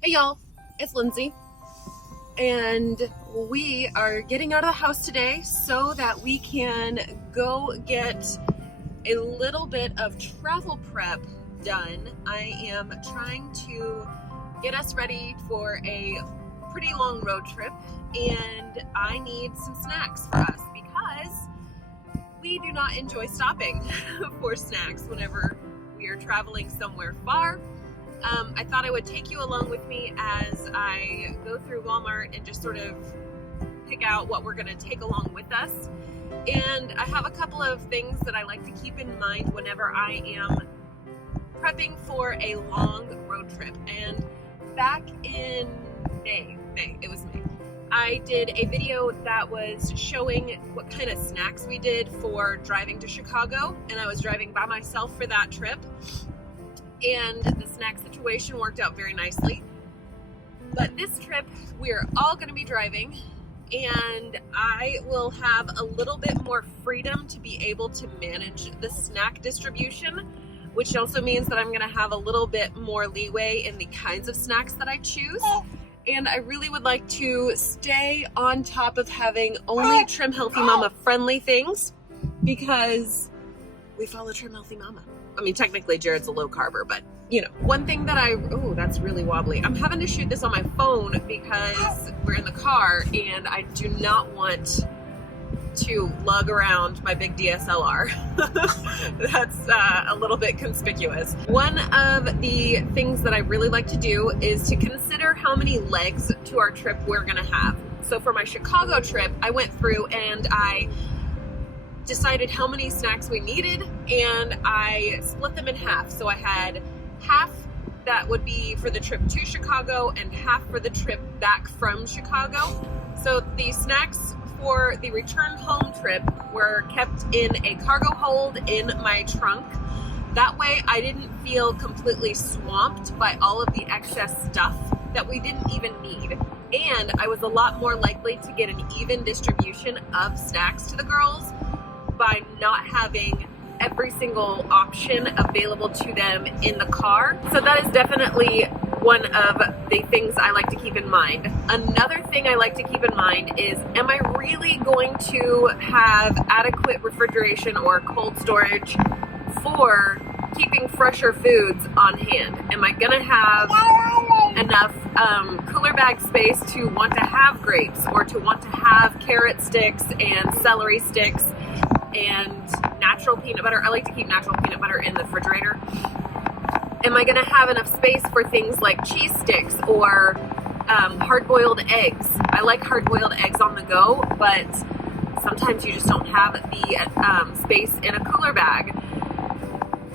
Hey y'all, it's Lindsay, and we are getting out of the house today so that we can go get a little bit of travel prep done. I am trying to get us ready for a pretty long road trip, and I need some snacks for us because we do not enjoy stopping for snacks whenever we are traveling somewhere far. I thought I would take you along with me as I go through Walmart and just sort of pick out what we're going to take along with us. And I have a couple of things that I like to keep in mind whenever I am prepping for a long road trip. And back in May, it was May, I did a video that was showing what kind of snacks we did for driving to Chicago, and I was driving by myself for that trip. And the snack situation worked out very nicely. But this trip, we're all going to be driving, and I will have a little bit more freedom to be able to manage the snack distribution, which also means that I'm going to have a little bit more leeway in the kinds of snacks that I choose. And I really would like to stay on top of having only Trim Healthy Mama friendly things, because we follow Trim Healthy Mama. I mean, technically Jared's a low carber, but you know, one thing that oh, that's really wobbly. I'm having to shoot this on my phone because we're in the car and I do not want to lug around my big DSLR. That's a little bit conspicuous. One of the things that I really like to do is to consider how many legs to our trip we're gonna have. So for my Chicago trip, I went through and I decided how many snacks we needed, and I split them in half. So I had half that would be for the trip to Chicago and half for the trip back from Chicago. So the snacks for the return home trip were kept in a cargo hold in my trunk. That way I didn't feel completely swamped by all of the excess stuff that we didn't even need. And I was a lot more likely to get an even distribution of snacks to the girls by not having every single option available to them in the car. So that is definitely one of the things I like to keep in mind. Another thing I like to keep in mind is, am I really going to have adequate refrigeration or cold storage for keeping fresher foods on hand? Am I gonna have enough cooler bag space to want to have grapes, or to want to have carrot sticks and celery sticks and natural peanut butter? I like to keep natural peanut butter in the refrigerator. Am I gonna have enough space for things like cheese sticks or hard-boiled eggs? I like hard-boiled eggs on the go, but sometimes you just don't have the space in a cooler bag.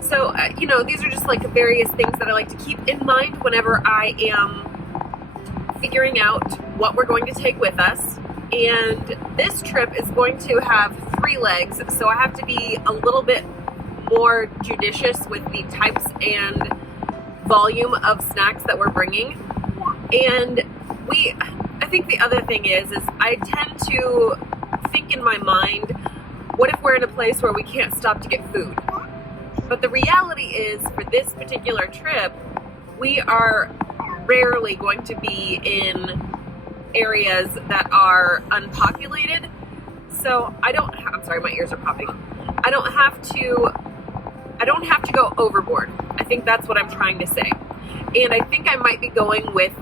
So, you know, these are just like various things that I like to keep in mind whenever I am figuring out what we're going to take with us. And this trip is going to have 3 legs, so I have to be a little bit more judicious with the types and volume of snacks that we're bringing. And I think the other thing is I tend to think in my mind, what if we're in a place where we can't stop to get food? But the reality is, for this particular trip, we are rarely going to be in areas that are unpopulated. So I'm sorry, my ears are popping. I don't have to go overboard. I think that's what I'm trying to say. And I think I might be going with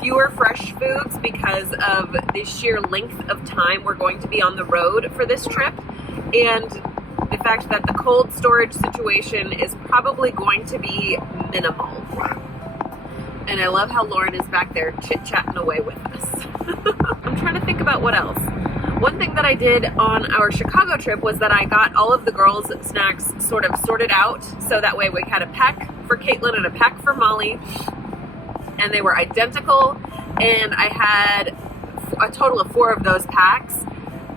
fewer fresh foods because of the sheer length of time we're going to be on the road for this trip, and the fact that the cold storage situation is probably going to be minimal. And I love how Lauren is back there chit-chatting away with us. I'm trying to think about what else. One thing that I did on our Chicago trip was that I got all of the girls' snacks sort of sorted out, so that way we had a pack for Caitlin and a pack for Molly, and they were identical, and I had a total of 4 of those packs,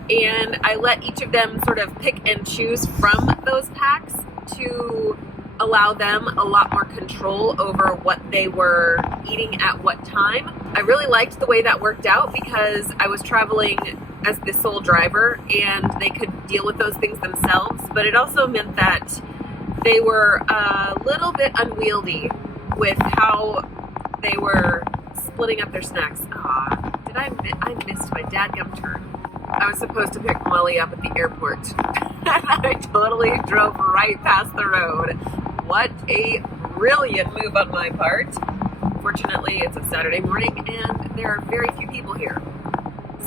and I let each of them sort of pick and choose from those packs to allow them a lot more control over what they were eating at what time. I really liked the way that worked out because I was traveling as the sole driver and they could deal with those things themselves, but it also meant that they were a little bit unwieldy with how they were splitting up their snacks. I missed my dadgum turn. I was supposed to pick Molly up at the airport. I totally drove right past the road. What a brilliant move on my part. Fortunately, it's a Saturday morning and there are very few people here.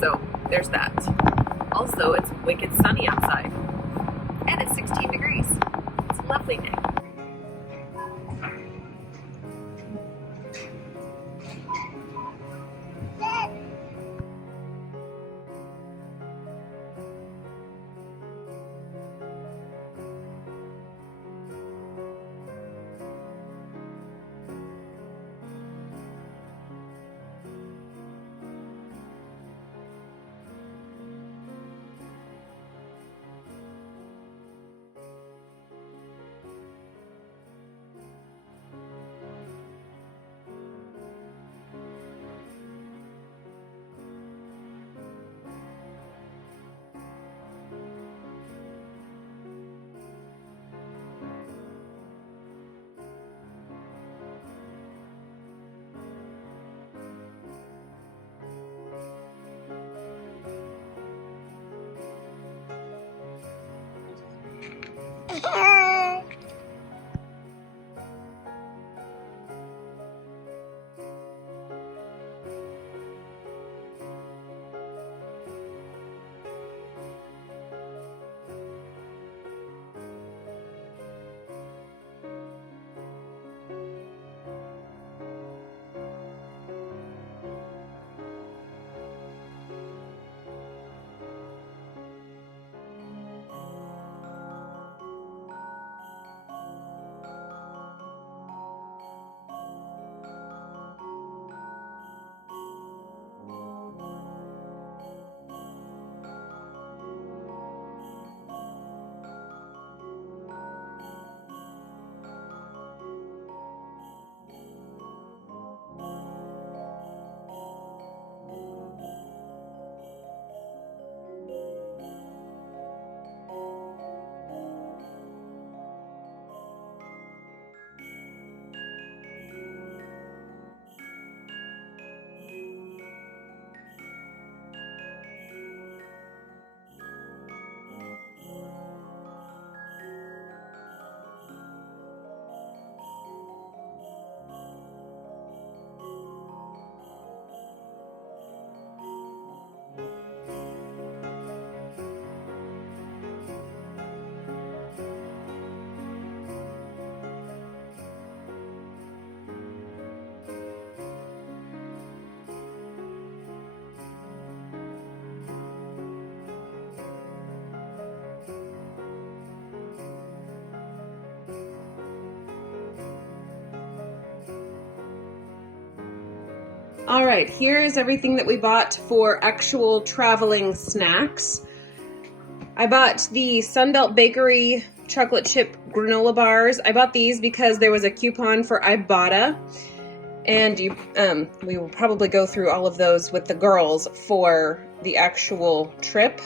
So there's that. Also, it's wicked sunny outside. And it's 16 degrees. It's a lovely day. All right, here is everything that we bought for actual traveling snacks. I bought the Sunbelt Bakery chocolate chip granola bars. I bought these because there was a coupon for Ibotta, and we will probably go through all of those with the girls for the actual trip.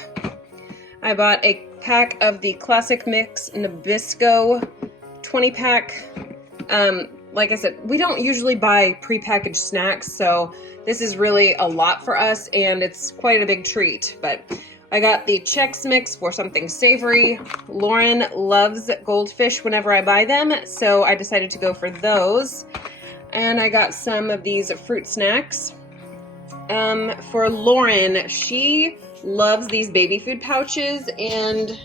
I bought a pack of the Classic Mix Nabisco 20-pack. Like I said, we don't usually buy prepackaged snacks, so this is really a lot for us, and it's quite a big treat. But I got the Chex Mix for something savory. Lauren loves goldfish whenever I buy them, so I decided to go for those. And I got some of these fruit snacks. For Lauren, she loves these baby food pouches, and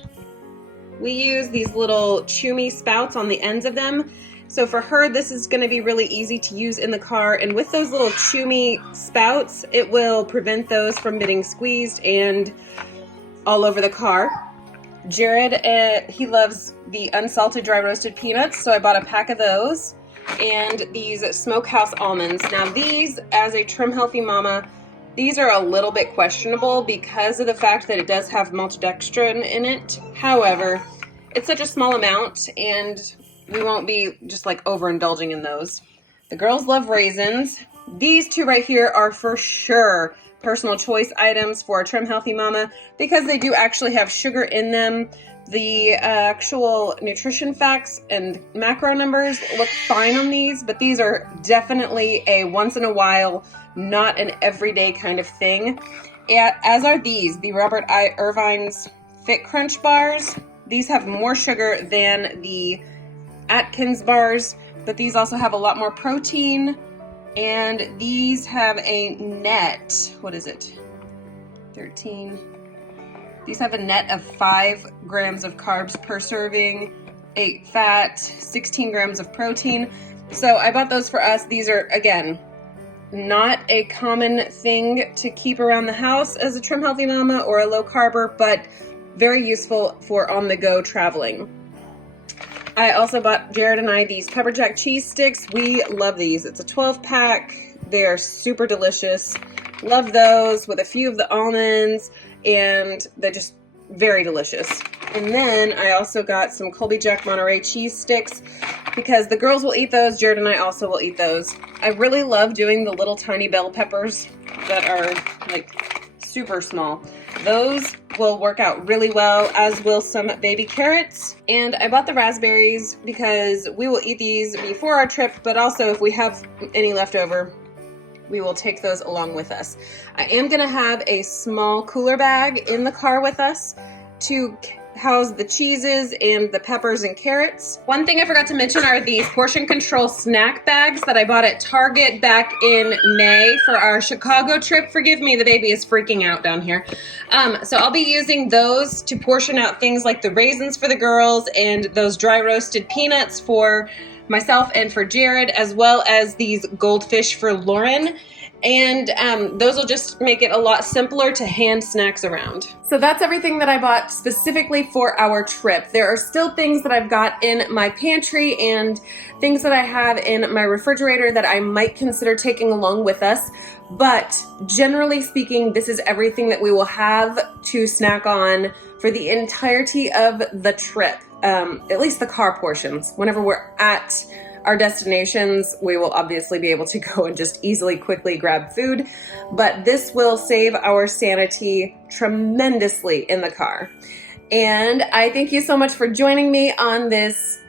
we use these little Chew Me spouts on the ends of them. So for her, this is going to be really easy to use in the car, and with those little Chew Me spouts, it will prevent those from getting squeezed and all over the car. Jared, he loves the unsalted dry roasted peanuts, so I bought a pack of those, and these Smokehouse almonds. Now these, as a trim healthy mama, these are a little bit questionable because of the fact that it does have maltodextrin in it. However, it's such a small amount, and we won't be just like overindulging in those. The girls love raisins. These two right here are for sure personal choice items for a trim healthy mama because they do actually have sugar in them, The actual nutrition facts and macro numbers look fine on these, but these are definitely a once in a while, not an everyday kind of thing. As are these, the Robert I. Irvine's Fit Crunch bars. These have more sugar than the Atkins bars, but these also have a lot more protein, and these have a net, what is it, 13. These have a net of 5 grams of carbs per serving, 8 fat, 16 grams of protein. So I bought those for us. These are, again, not a common thing to keep around the house as a trim healthy mama or a low carber, but very useful for on the go traveling. I also bought Jared and I these pepper jack cheese sticks. We love these. It's a 12 pack. They are super delicious. Love those with a few of the almonds, and they're just very delicious. And then I also got some Colby Jack Monterey cheese sticks because the girls will eat those. Jared and I also will eat those. I really love doing the little tiny bell peppers that are like super small. Those will work out really well, as will some baby carrots. And I bought the raspberries because we will eat these before our trip, but also if we have any left over, we will take those along with us. I am gonna have a small cooler bag in the car with us to house the cheeses and the peppers and carrots. One thing I forgot to mention are these portion control snack bags that I bought at Target back in May for our Chicago trip. Forgive me, the baby is freaking out down here. So I'll be using those to portion out things like the raisins for the girls and those dry roasted peanuts for myself and for Jared, as well as these goldfish for Lauren. And those will just make it a lot simpler to hand snacks around. So that's everything that I bought specifically for our trip. There are still things that I've got in my pantry and things that I have in my refrigerator that I might consider taking along with us. But generally speaking, this is everything that we will have to snack on for the entirety of the trip. At least the car portions. Whenever we're at our destinations, we will obviously be able to go and just easily, quickly grab food, but this will save our sanity tremendously in the car. And I thank you so much for joining me on this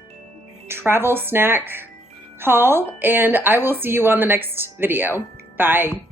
travel snack haul, and I will see you on the next video. Bye.